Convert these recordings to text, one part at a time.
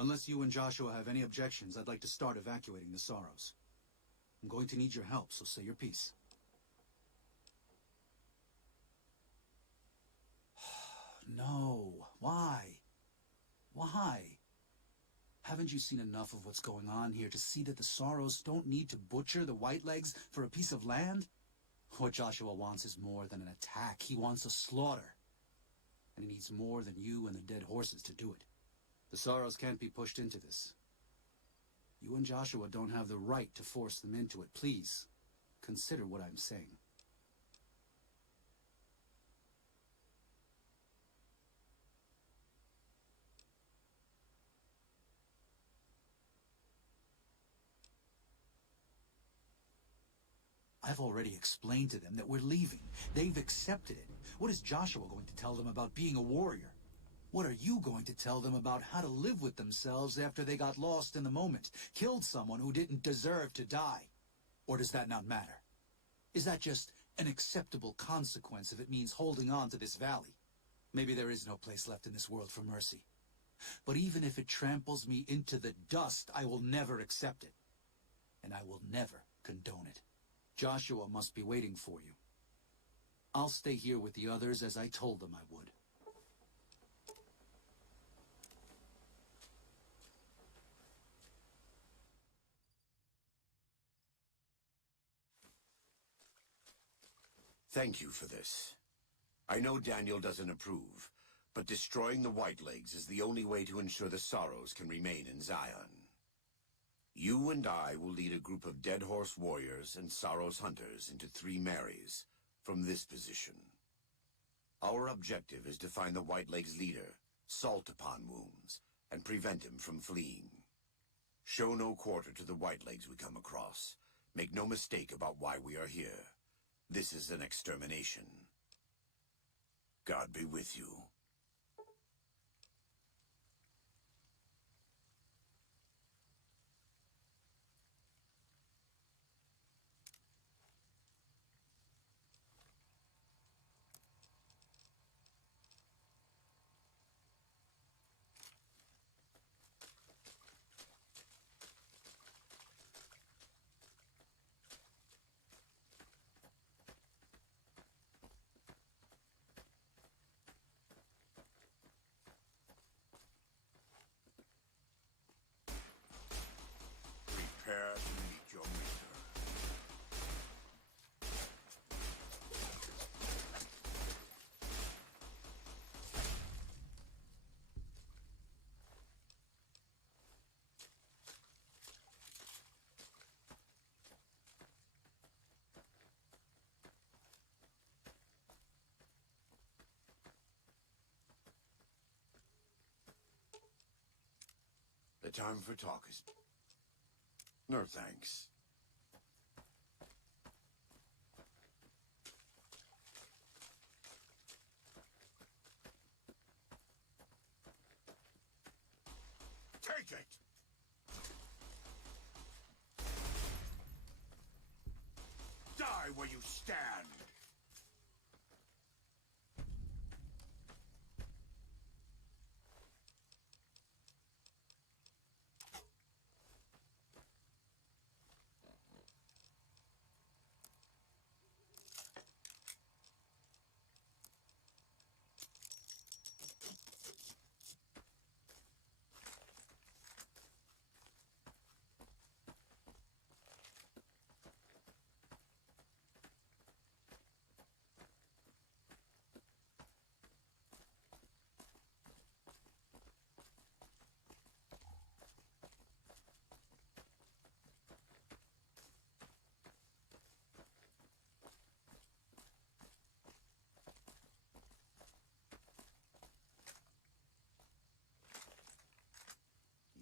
Unless you and Joshua have any objections, I'd like to start evacuating the Sorrows. I'm going to need your help, so say your piece. No. Why? Why? Haven't you seen enough of what's going on here to see that the Sorrows don't need to butcher the Whitelegs for a piece of land? What Joshua wants is more than an attack. He wants a slaughter. And he needs more than you and the dead horses to do it. The Sorrows can't be pushed into this. You and Joshua don't have the right to force them into it. Please, consider what I'm saying. I've already explained to them that we're leaving. They've accepted it. What is Joshua going to tell them about being a warrior? What are you going to tell them about how to live with themselves after they got lost in the moment, killed someone who didn't deserve to die? Or does that not matter? Is that just an acceptable consequence if it means holding on to this valley? Maybe there is no place left in this world for mercy. But even if it tramples me into the dust, I will never accept it. And I will never condone it. Joshua must be waiting for you. I'll stay here with the others as I told them I would. Thank you for this. I know Daniel doesn't approve, but destroying the Whitelegs is the only way to ensure the Sorrows can remain in Zion. You and I will lead a group of Dead Horse warriors and Sorrows hunters into 3 Marys from this position. Our objective is to find the Whitelegs' leader, Salt Upon Wounds, and prevent him from fleeing. Show no quarter to the Whitelegs we come across. Make no mistake about why we are here. This is an extermination. God be with you. Prepare to meet your maker. The time for talk is... No, thanks. Take it! Die where you stand!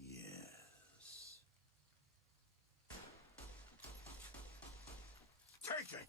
Yes. Take it!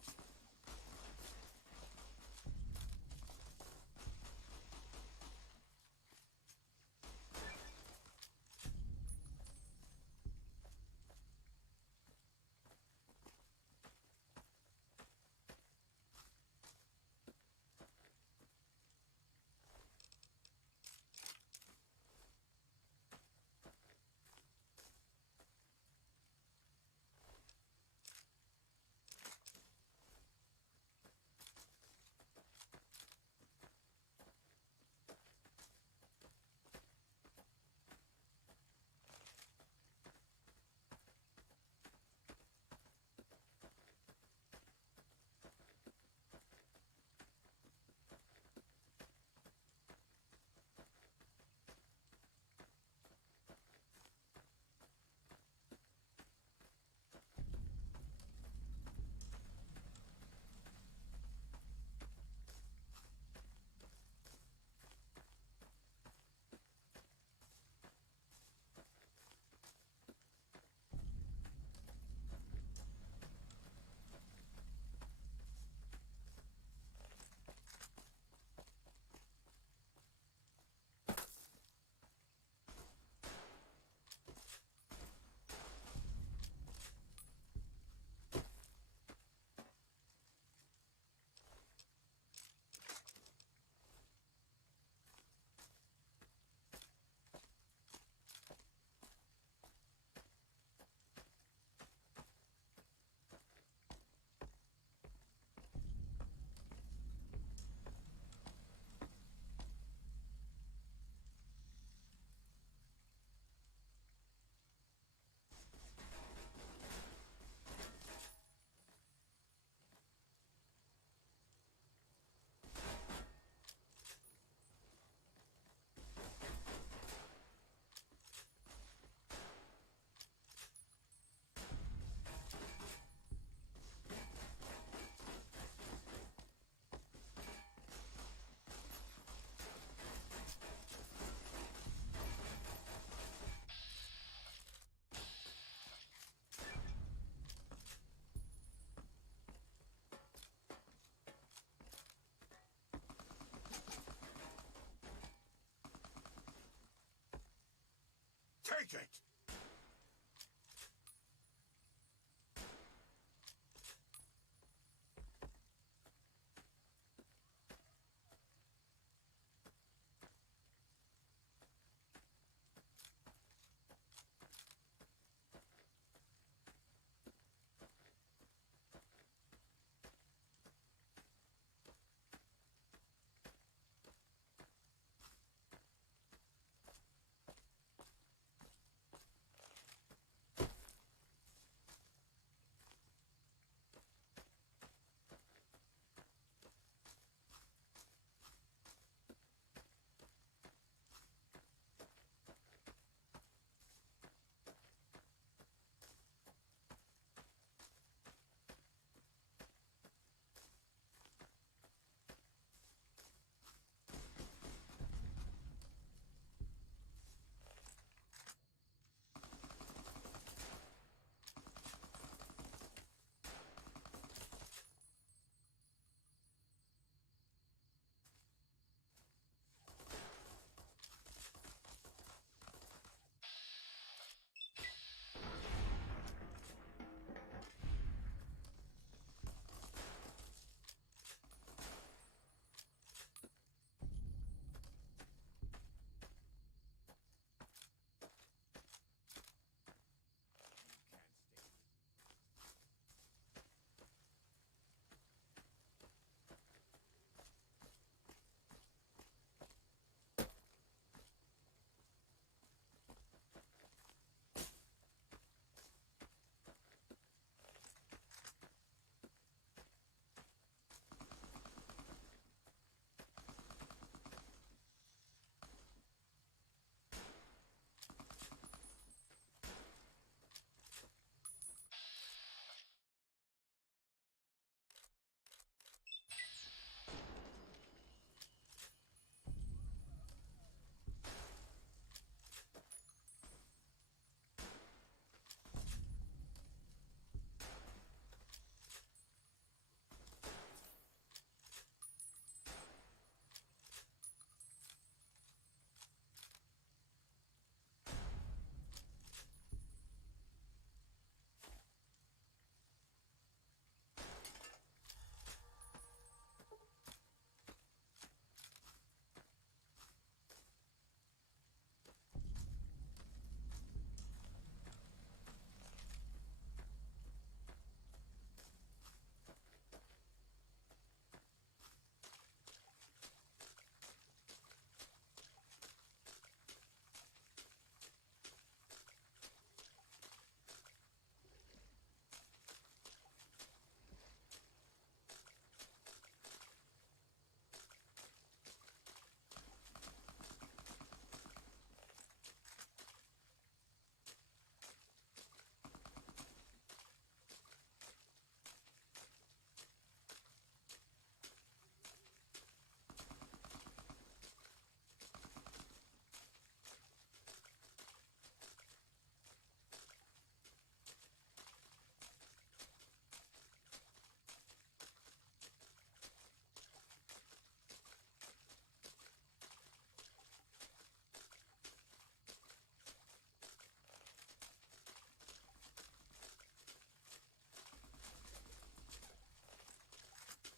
Fight it!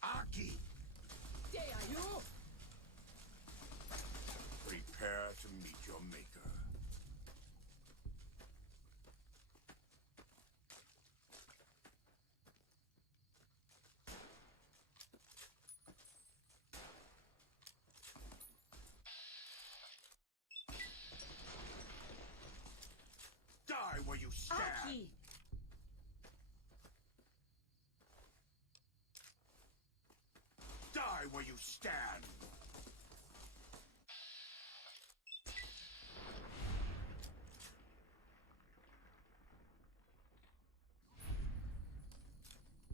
Aki! Dare you? Prepare to meet your maker. Die where you stand! Aki! Die where you stand!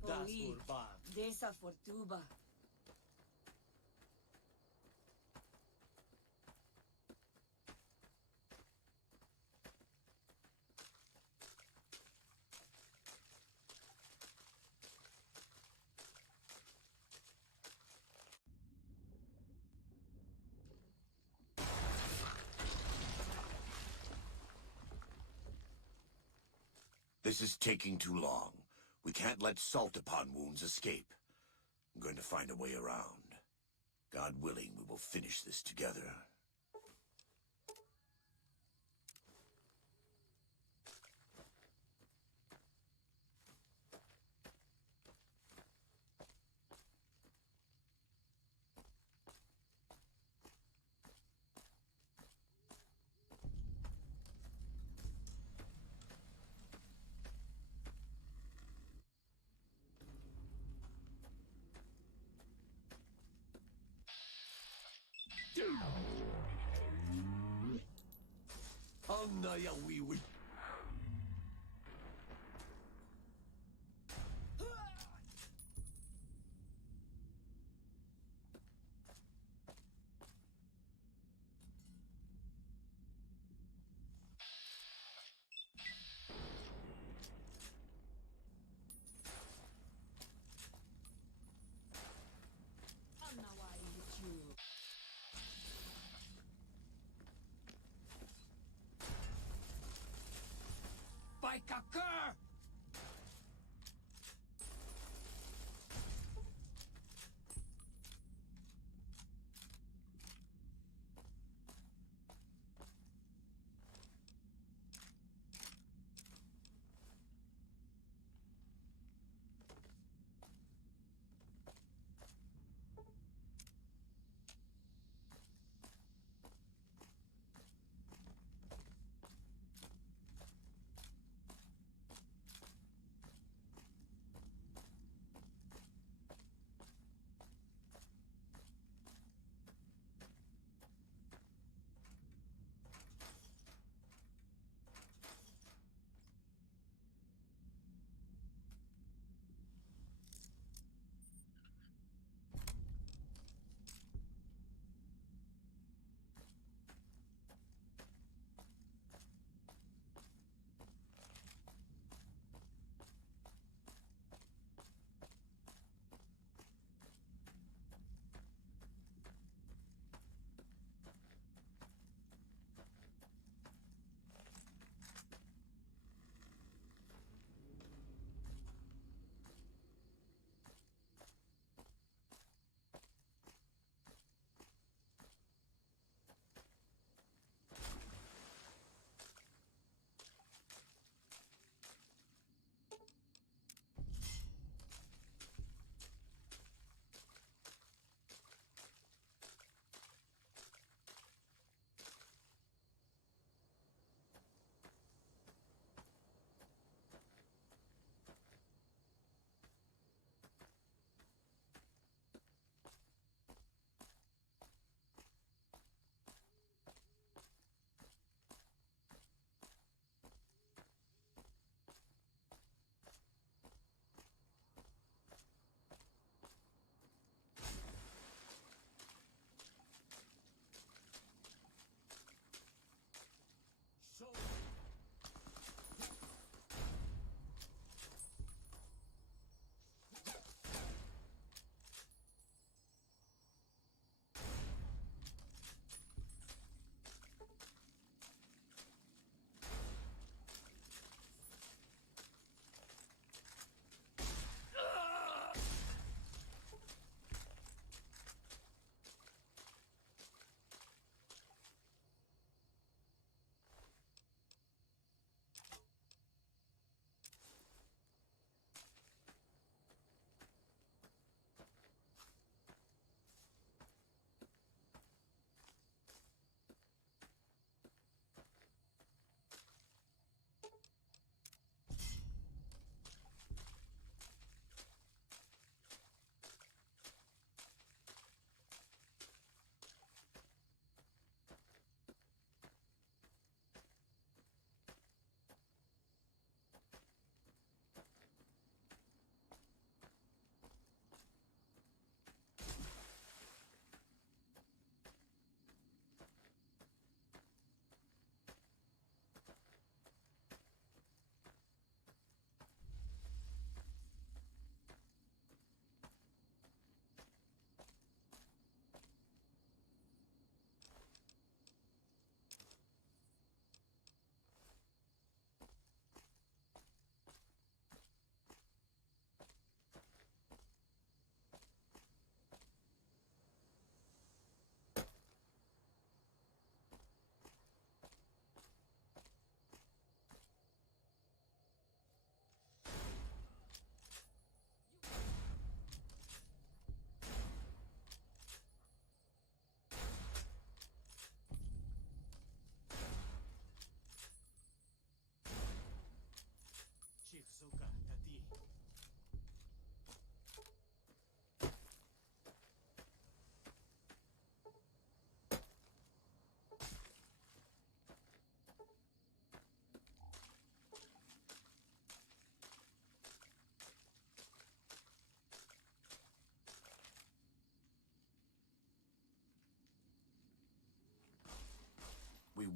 Das Oi, urban. dessa fortuba. This is taking too long. We can't let salt-upon wounds escape. I'm going to find a way around. God willing, we will finish this together. Anna ja wiwi. Anna why with you. Paikkakaa!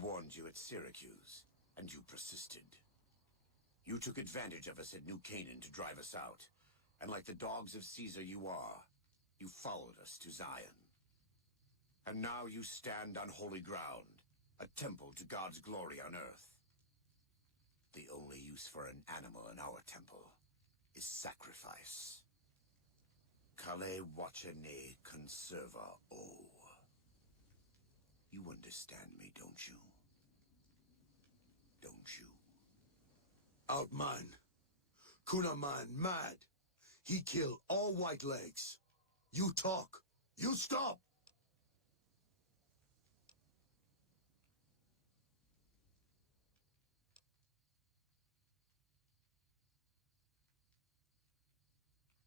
warned you at Syracuse, and you persisted. You took advantage of us at New Canaan to drive us out, and like the dogs of Caesar you are, you followed us to Zion. And now you stand on holy ground, a temple to God's glory on earth. The only use for an animal in our temple is sacrifice. Kale wachene conserva o. You understand me, don't you? Don't you? Outman. Kunaman mad. He kill all white legs. You talk. You stop.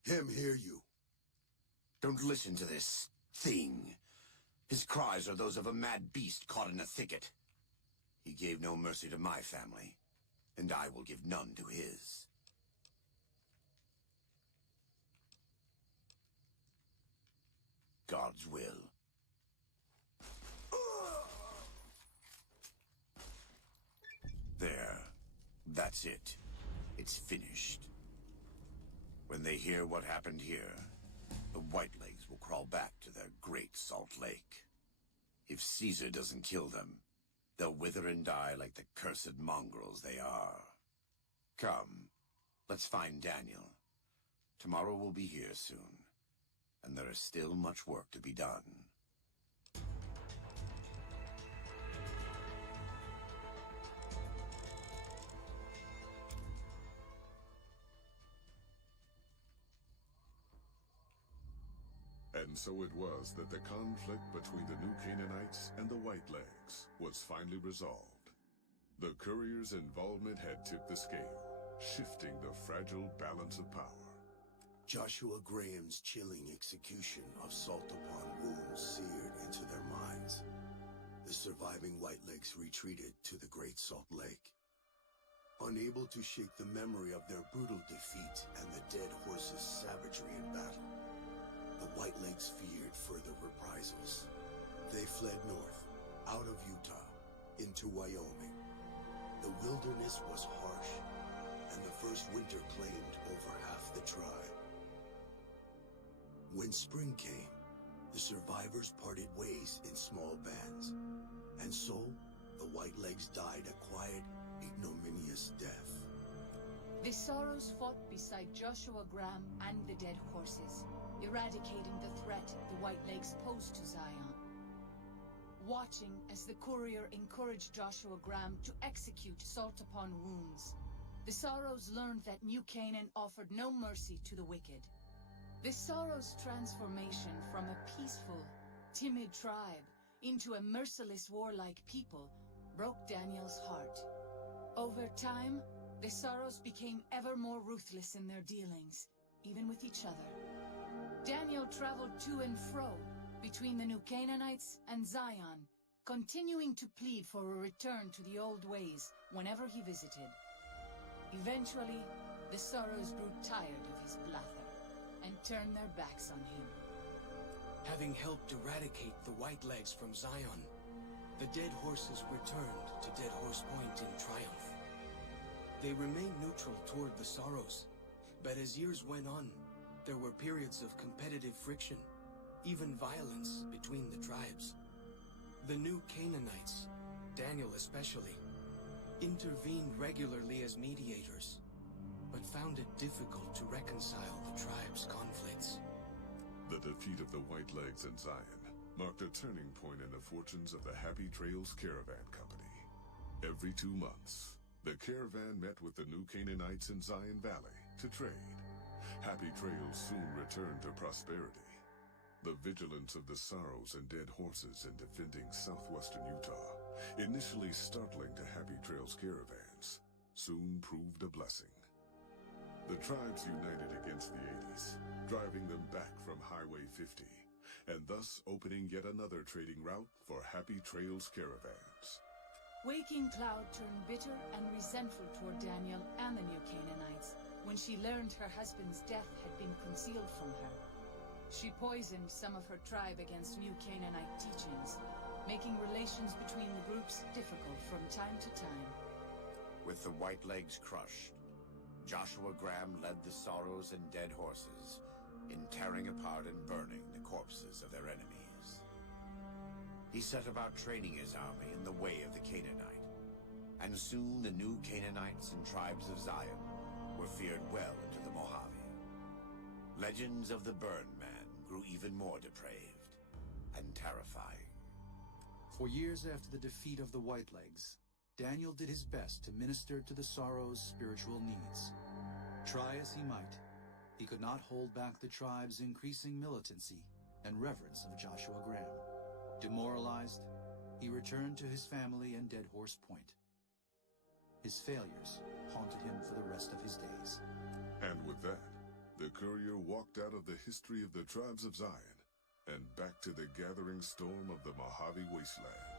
Him hear you. Don't listen to this thing. His cries are those of a mad beast caught in a thicket. He gave no mercy to my family, and I will give none to his. God's will. There. That's it. It's finished. When they hear what happened here, the Whitelegs will crawl back to their great Salt Lake. If Caesar doesn't kill them, they'll wither and die like the cursed mongrels they are. Come, let's find Daniel. Tomorrow we'll be here soon, and there is still much work to be done. And so it was that the conflict between the New Canaanites and the Whitelegs was finally resolved. The courier's involvement had tipped the scale, shifting the fragile balance of power. Joshua Graham's chilling execution of salt upon wounds seared into their minds. The surviving Whitelegs retreated to the Great Salt Lake. Unable to shake the memory of their brutal defeat and the dead horses' savagery in battle, the Whitelegs feared further reprisals. They fled north, out of Utah, into Wyoming. The wilderness was harsh, and the first winter claimed over half the tribe. When spring came, the survivors parted ways in small bands, and so the Whitelegs died a quiet, ignominious death. The Sorrows fought beside Joshua Graham and the dead horses, eradicating the threat the Whitelegs posed to Zion. Watching as the courier encouraged Joshua Graham to execute salt upon wounds, the Sorrows learned that New Canaan offered no mercy to the wicked. The Sorrows' transformation from a peaceful, timid tribe into a merciless, warlike people broke Daniel's heart. Over time, the Sorrows became ever more ruthless in their dealings, even with each other. Daniel traveled to and fro between the New Canaanites and Zion, continuing to plead for a return to the old ways whenever he visited. Eventually, the Sorrows grew tired of his blather and turned their backs on him. Having helped eradicate the Whitelegs from Zion, the dead horses returned to Dead Horse Point in triumph. They remained neutral toward the Sorrows, but as years went on, there were periods of competitive friction, even violence between the tribes. The New Canaanites, Daniel especially, intervened regularly as mediators, but found it difficult to reconcile the tribes' conflicts. The defeat of the Whitelegs in Zion marked a turning point in the fortunes of the Happy Trails Caravan Company. Every 2 months, the caravan met with the New Canaanites in Zion Valley to trade. Happy Trails soon returned to prosperity. The vigilance of the Sorrows and dead horses in defending southwestern Utah, initially startling to Happy Trails caravans, soon proved a blessing. The tribes united against the 80s, driving them back from Highway 50, and thus opening yet another trading route for Happy Trails caravans. Waking Cloud turned bitter and resentful toward Daniel and the New Canaanites when she learned her husband's death had been concealed from her. She poisoned some of her tribe against New Canaanite teachings, making relations between the groups perhaps difficult from time to time. With the Whitelegs crushed, Joshua Graham led the Sorrows and Dead Horses in tearing apart and burning the corpses of their enemies. He set about training his army in the way of the Canaanite, and soon the new Canaanites and tribes of Zion were feared well into the Mojave. Legends of the Burn Man grew even more depraved and terrifying. For years after the defeat of the Whitelegs, Daniel did his best to minister to the Sorrows' spiritual needs. Try as he might, he could not hold back the tribe's increasing militancy and reverence of Joshua Graham. Demoralized, he returned to his family and Dead Horse Point. His failures haunted him for the rest of his days. And with that, the courier walked out of the history of the tribes of Zion and back to the gathering storm of the Mojave Wasteland.